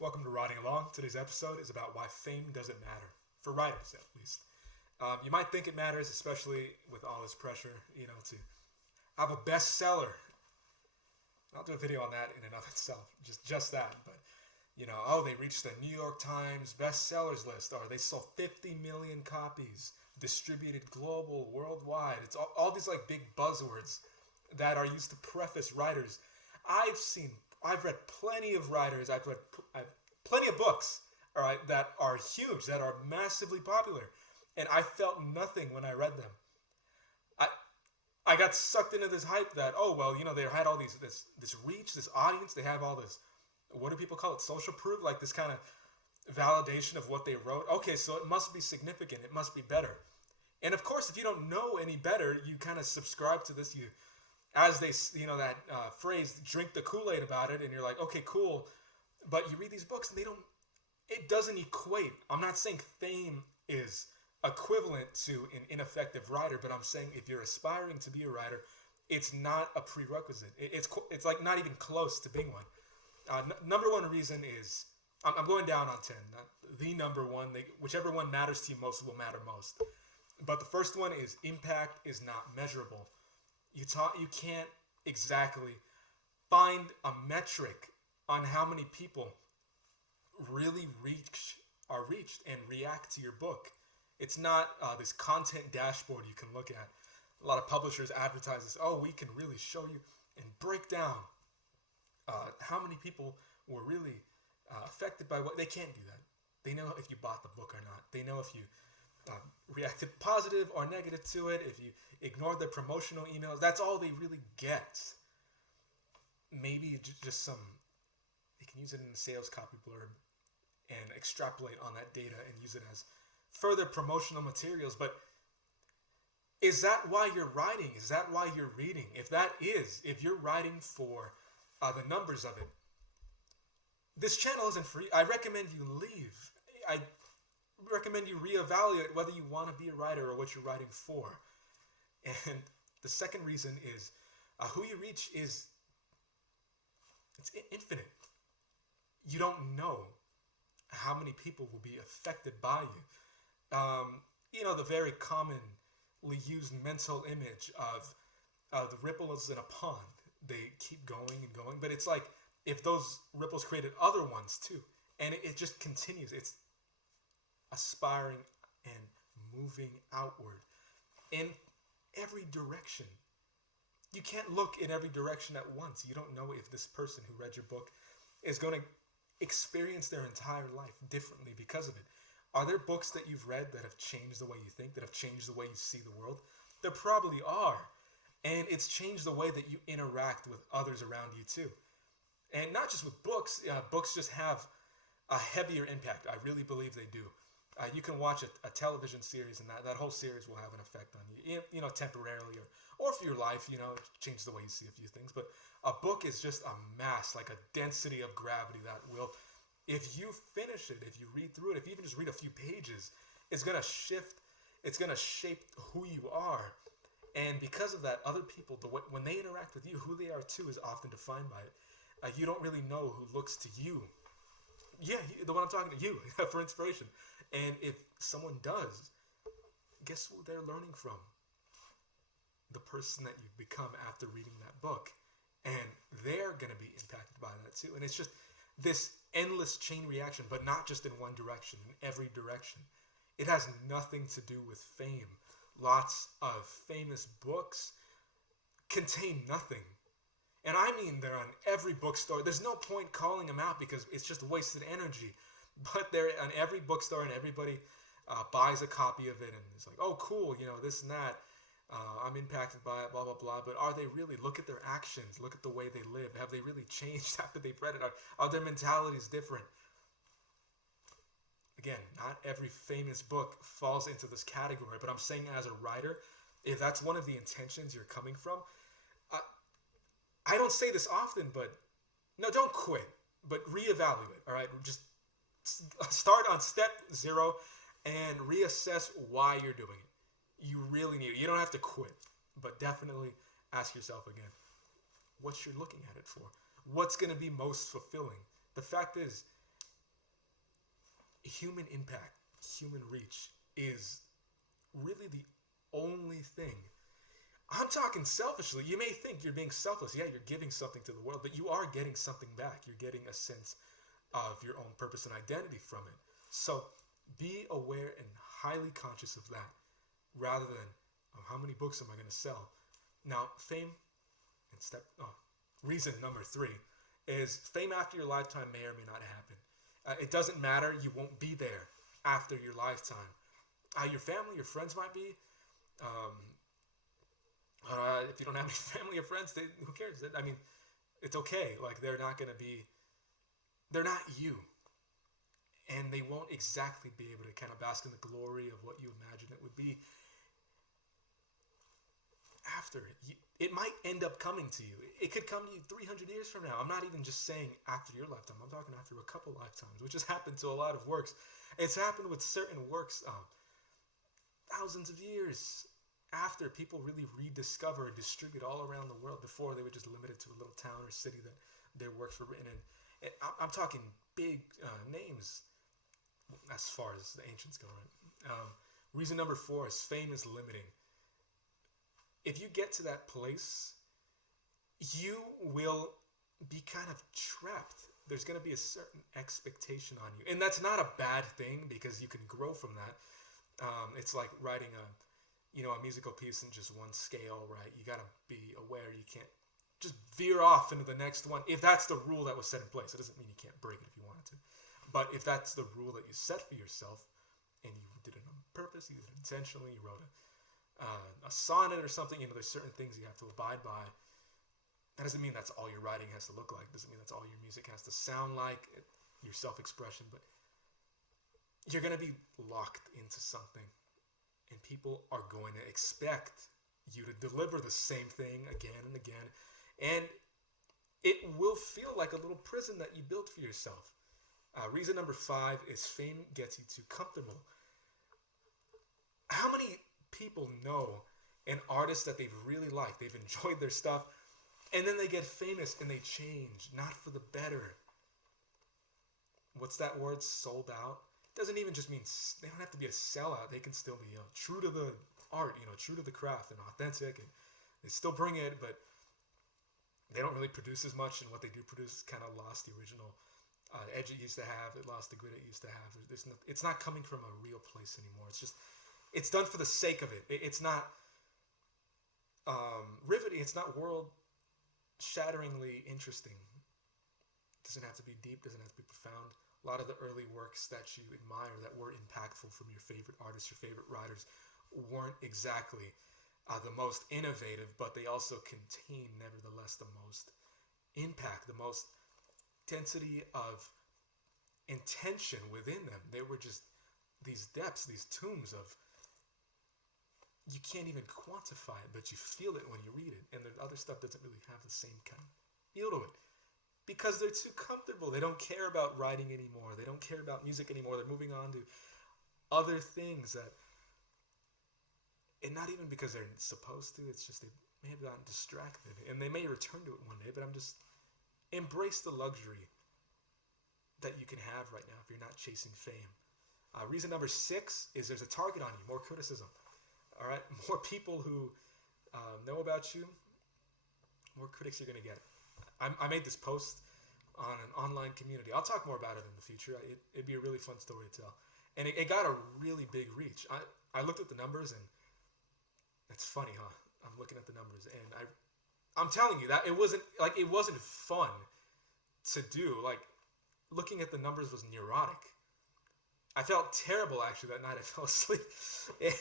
Welcome to Riding Along. Today's episode is about why fame doesn't matter, for writers at least. You might think it matters, especially with all this pressure, to have a bestseller. I'll do a video on that in and of itself, just that. But they reached the New York Times bestsellers list, or they sold 50 million copies, distributed global, worldwide. It's all these like big buzzwords that are used to preface writers. I've read plenty of writers. I've plenty of books, all right, that are huge, that are massively popular, and I felt nothing when I read them. I I got sucked into this hype that they had all this reach, this audience. They have all this. What do people call it? Social proof, like this kind of validation of what they wrote. Okay, so it must be significant. It must be better. And of course, if you don't know any better, you kind of subscribe to this. As they, that phrase, drink the Kool-Aid about it, and you're like, okay, cool. But you read these books, and it doesn't equate. I'm not saying fame is equivalent to an ineffective writer, but I'm saying if you're aspiring to be a writer, it's not a prerequisite. It's like not even close to being one. Number one reason is I'm going down on 10. The number one, whichever one matters to you most will matter most. But the first one is impact is not measurable. You can't exactly find a metric on how many people really are reached and react to your book. It's not this content dashboard you can look at. A lot of publishers advertise this. Oh, we can really show you and break down how many people were really affected by what. They can't do that. They know if you bought the book or not. They know if you reacted positive or negative to it, if you ignored their promotional emails. That's all they really get. Maybe just they can use it in a sales copy blurb and extrapolate on that data and use it as further promotional materials. But is that why you're writing? Is that why you're reading? If you're writing for the numbers of it, this channel isn't free. I recommend you leave. I recommend you reevaluate whether you want to be a writer or what you're writing for. And the second reason is who you reach it's infinite. You don't know how many people will be affected by you. The very commonly used mental image of the ripples in a pond. They keep going and going, but it's like if those ripples created other ones too, and it just continues. It's aspiring and moving outward in every direction. You can't look in every direction at once. You don't know if this person who read your book is going to experience their entire life differently because of it. Are there books that you've read that have changed the way you think, that have changed the way you see the world? There probably are. And it's changed the way that you interact with others around you too. And not just with books. Books just have a heavier impact. I really believe they do. You can watch a television series, and that whole series will have an effect on you, temporarily, or for your life, change the way you see a few things. But a book is just a mass, like a density of gravity that will, if you finish it, if you read through it, if you even just read a few pages, it's going to shift, it's going to shape who you are. And because of that, other people, when they interact with you, who they are too is often defined by it. You don't really know who looks to you. Yeah, the one I'm talking to you for inspiration. And if someone does, guess who they're learning from? The person that you've become after reading that book. And they're going to be impacted by that too. And it's just this endless chain reaction, but not just in one direction, in every direction. It has nothing to do with fame. Lots of famous books contain nothing. And I mean they're on every bookstore. There's no point calling them out because it's just wasted energy. But they're on every bookstore, and everybody buys a copy of it, and it's like, oh, cool, this and that. I'm impacted by it, blah, blah, blah. But are they really? Look at their actions. Look at the way they live. Have they really changed after they've read it? Are their mentalities different? Again, not every famous book falls into this category, but I'm saying as a writer, if that's one of the intentions you're coming from, I don't say this often, but no, don't quit, but reevaluate, all right? Just start on step 0 and reassess why you're doing it. You really need it. You don't have to quit, but definitely ask yourself again, what you're looking at it for. What's going to be most fulfilling? The fact is, human impact, human reach is really the only thing. I'm talking selfishly. You may think you're being selfless. Yeah, you're giving something to the world, but you are getting something back. You're getting a sense of your own purpose and identity from it. So be aware and highly conscious of that rather than how many books am I going to sell. Now, fame and reason number 3 is fame after your lifetime may or may not happen. It doesn't matter. You won't be there after your lifetime. Your family, your friends might be. If you don't have any family or friends, who cares? I mean, it's okay. Like, they're not you. And they won't exactly be able to kind of bask in the glory of what you imagine it would be after. It might end up coming to you. It could come to you 300 years from now. I'm not even just saying after your lifetime. I'm talking after a couple lifetimes, which has happened to a lot of works. It's happened with certain works thousands of years after people really rediscover and distribute all around the world. Before, they were just limited to a little town or city that their works were written in. And I'm talking big names as far as the ancients go, right? Reason number 4 is fame is limiting. If you get to that place, you will be kind of trapped. There's going to be a certain expectation on you. And that's not a bad thing because you can grow from that. It's like writing a musical piece in just one scale, right? You got to be aware you can't just veer off into the next one. If that's the rule that was set in place, it doesn't mean you can't break it if you wanted to. But if that's the rule that you set for yourself and you did it on purpose, you did it intentionally, you wrote a sonnet or something, there's certain things you have to abide by. That doesn't mean that's all your writing has to look like. Doesn't mean that's all your music has to sound like, your self-expression, but you're going to be locked into something. And people are going to expect you to deliver the same thing again and again. And it will feel like a little prison that you built for yourself. Reason number 5 is fame gets you too comfortable. How many people know an artist that they've really liked, they've enjoyed their stuff, and then they get famous and they change, not for the better? What's that word? Sold out? Doesn't even just mean they don't have to be a sellout. They can still be true to the art, true to the craft and authentic, and they still bring it, but they don't really produce as much, and what they do produce kind of lost the original edge it used to have. It lost the grit it used to have. It's not coming from a real place anymore. It's done for the sake of it. It's not riveting. It's not world-shatteringly interesting. It doesn't have to be deep. Doesn't have to be profound. A lot of the early works that you admire that were impactful from your favorite artists, your favorite writers, weren't exactly the most innovative, but they also contain, nevertheless, the most impact, the most density of intention within them. They were just these depths, these tombs of, you can't even quantify it, but you feel it when you read it. And the other stuff doesn't really have the same kind of feel to it. Because they're too comfortable. They don't care about writing anymore. They don't care about music anymore. They're moving on to other things and not even because they're supposed to. It's just they may have gotten distracted. And they may return to it one day, but embrace the luxury that you can have right now if you're not chasing fame. Reason number 6 is there's a target on you, more criticism. All right, more people who know about you, more critics you're going to get. I made this post on an online community. I'll talk more about it in the future. It'd be a really fun story to tell. And it got a really big reach. I looked at the numbers, and it's funny, huh? I'm looking at the numbers, and I'm telling you that it wasn't fun to do. Like, looking at the numbers was neurotic. I felt terrible, actually, that night. I fell asleep.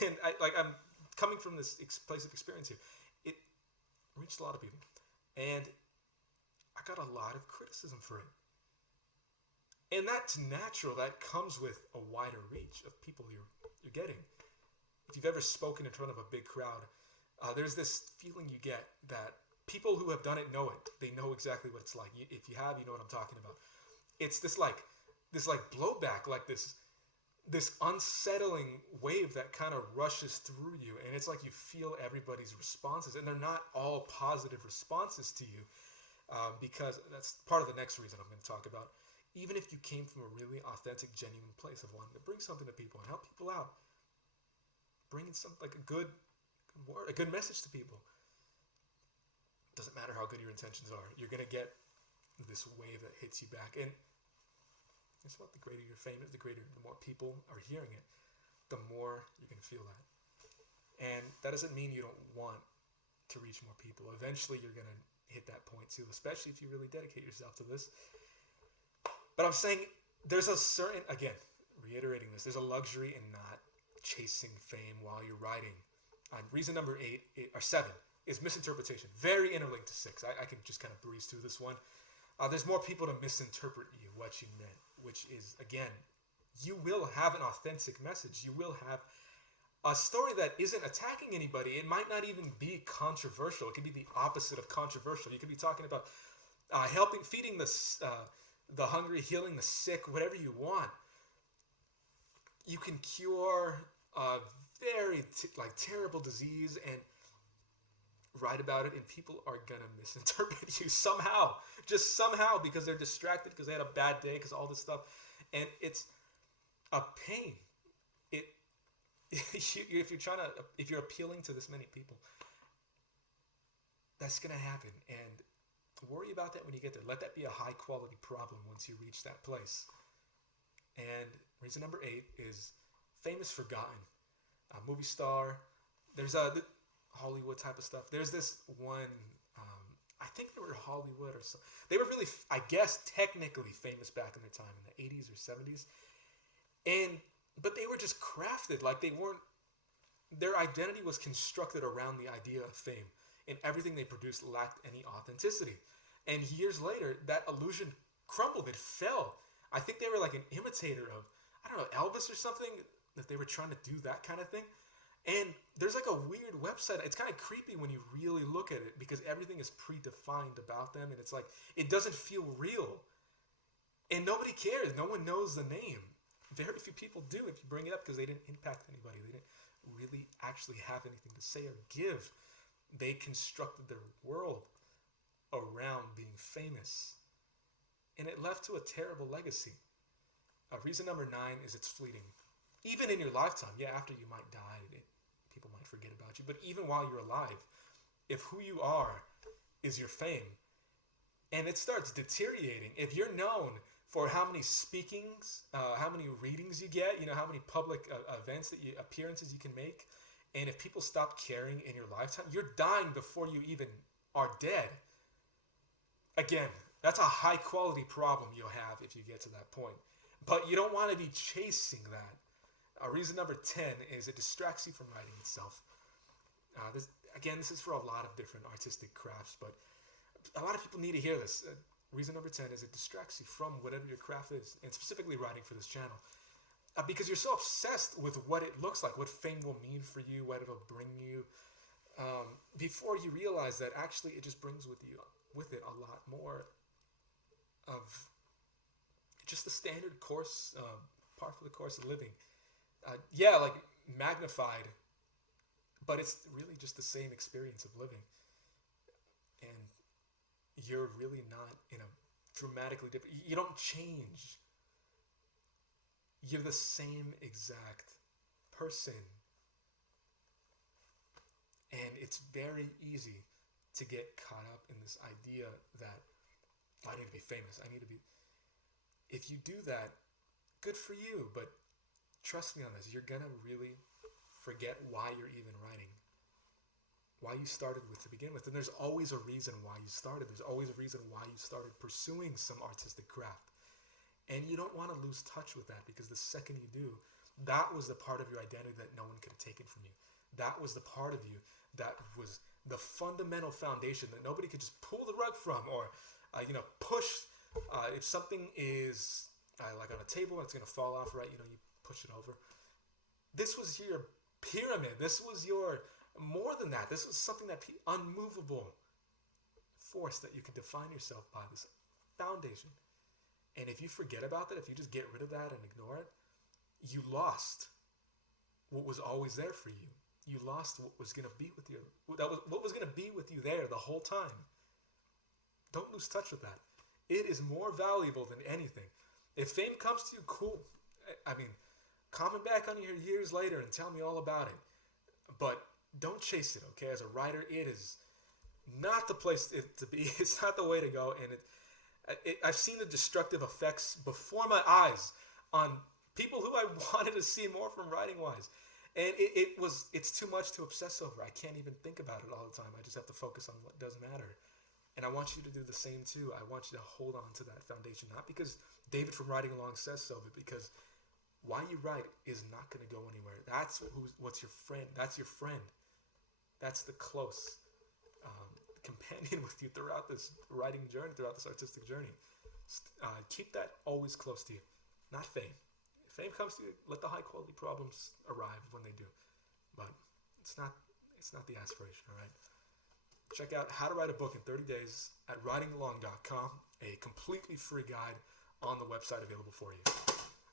And I'm coming from this place of experience here. It reached a lot of people. And I got a lot of criticism for it. And that's natural. That comes with a wider reach of people you're getting. If you've ever spoken in front of a big crowd, there's this feeling you get that people who have done it know it. They know exactly what it's like. If you have, you know what I'm talking about. It's this blowback, like this unsettling wave that kind of rushes through you, and it's like you feel everybody's responses, and they're not all positive responses to you, because that's part of the next reason I'm going to talk about. even if you came from a really authentic, genuine place of wanting to bring something to people and help people out, bringing something like a good word, a good message to people. Doesn't matter how good your intentions are, you're gonna get this wave that hits you back. And guess what? The greater your fame is, the more people are hearing it, the more you're gonna feel that. And that doesn't mean you don't want to reach more people. Eventually, you're gonna hit that point too, especially if you really dedicate yourself to this. But I'm saying there's a certain, again, reiterating this, there's a luxury in not chasing fame while you're writing. Reason number 7 is misinterpretation. Very interlinked to 6. I can just kind of breeze through this one. There's more people to misinterpret what you meant, which is, again, you will have an authentic message. You will have a story that isn't attacking anybody. It might not even be controversial. It could be the opposite of controversial. You could be talking about feeding the hungry, healing the sick, whatever you want. You can cure a very terrible disease and write about it, and people are gonna misinterpret you somehow, just somehow, because they're distracted, because they had a bad day, because all this stuff, and it's a pain. If you're appealing to this many people, that's gonna happen, and worry about that when you get there. Let that be a high quality problem once you reach that place. And reason number 8 is fame is forgotten. A movie star, there's the Hollywood type of stuff. There's this one, I think they were Hollywood or so. They were really, I guess, technically famous back in their time in the 80s or 70s. But they were just crafted. Like their identity was constructed around the idea of fame. And everything they produced lacked any authenticity. And years later, that illusion crumbled. It fell. I think they were like an imitator of, I don't know, Elvis or something, that they were trying to do that kind of thing. And there's like a weird website. It's kind of creepy when you really look at it, because everything is predefined about them. And it's like, it doesn't feel real. And nobody cares. No one knows the name. Very few people do if you bring it up, because they didn't impact anybody. They didn't really actually have anything to say or give. They constructed their world around being famous. And it left to a terrible legacy. Reason number 9 is it's fleeting. Even in your lifetime, after you might die, people might forget about you. But even while you're alive, if who you are is your fame, and it starts deteriorating, if you're known for how many speakings, how many readings you get, how many public events appearances you can make, and if people stop caring in your lifetime, you're dying before you even are dead. Again, that's a high quality problem you'll have if you get to that point. But you don't want to be chasing that. Reason number 10 is it distracts you from writing itself. This is for a lot of different artistic crafts, but a lot of people need to hear this. Reason number 10 is it distracts you from whatever your craft is, and specifically writing for this channel. Because you're so obsessed with what it looks like, what fame will mean for you, what it'll bring you, before you realize that actually it just brings with it a lot more of just the standard course, part of the course of living. Like magnified, but it's really just the same experience of living. And you're really not in a dramatically different, you don't change. You're the same exact person. And it's very easy to get caught up in this idea that I need to be famous. If you do that, good for you, but trust me on this, you're gonna really forget why you're even writing, why you started with to begin with. And there's always a reason why you started. There's always a reason why you started pursuing some artistic craft. And you don't want to lose touch with that, because the second you do, that was the part of your identity that no one could have taken from you. That was the part of you that was the fundamental foundation that nobody could just pull the rug from, or push. If something is like on a table and it's gonna fall off, right? You push it over. This was your pyramid. This was your, more than that, this was something that unmovable force that you could define yourself by, this foundation. And if you forget about that, if you just get rid of that and ignore it, you lost what was always there for you. You lost what was going to be with you. What was going to be with you there the whole time. Don't lose touch with that. It is more valuable than anything. If fame comes to you, cool. I mean, comment back on your years later and tell me all about it. But don't chase it, okay? As a writer, it is not the place to be. It's not the way to go. And I've seen the destructive effects before my eyes on people who I wanted to see more from writing wise. And it's too much to obsess over. I can't even think about it all the time. I just have to focus on what does matter. And I want you to do the same too. I want you to hold on to that foundation, not because David from Writing Along says so, but because why you write is not going to go anywhere. What's your friend. That's your friend. That's the close companion with you throughout this writing journey, throughout this artistic journey. Keep that always close to you, not fame. If fame comes to you, let the high quality problems arrive when they do, but it's not the aspiration. All right. Check out How to Write a Book in 30 Days at writingalong.com, a completely free guide on the website available for you.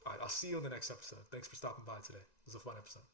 All right, I'll see you in the next episode. Thanks for stopping by today. It was a fun episode.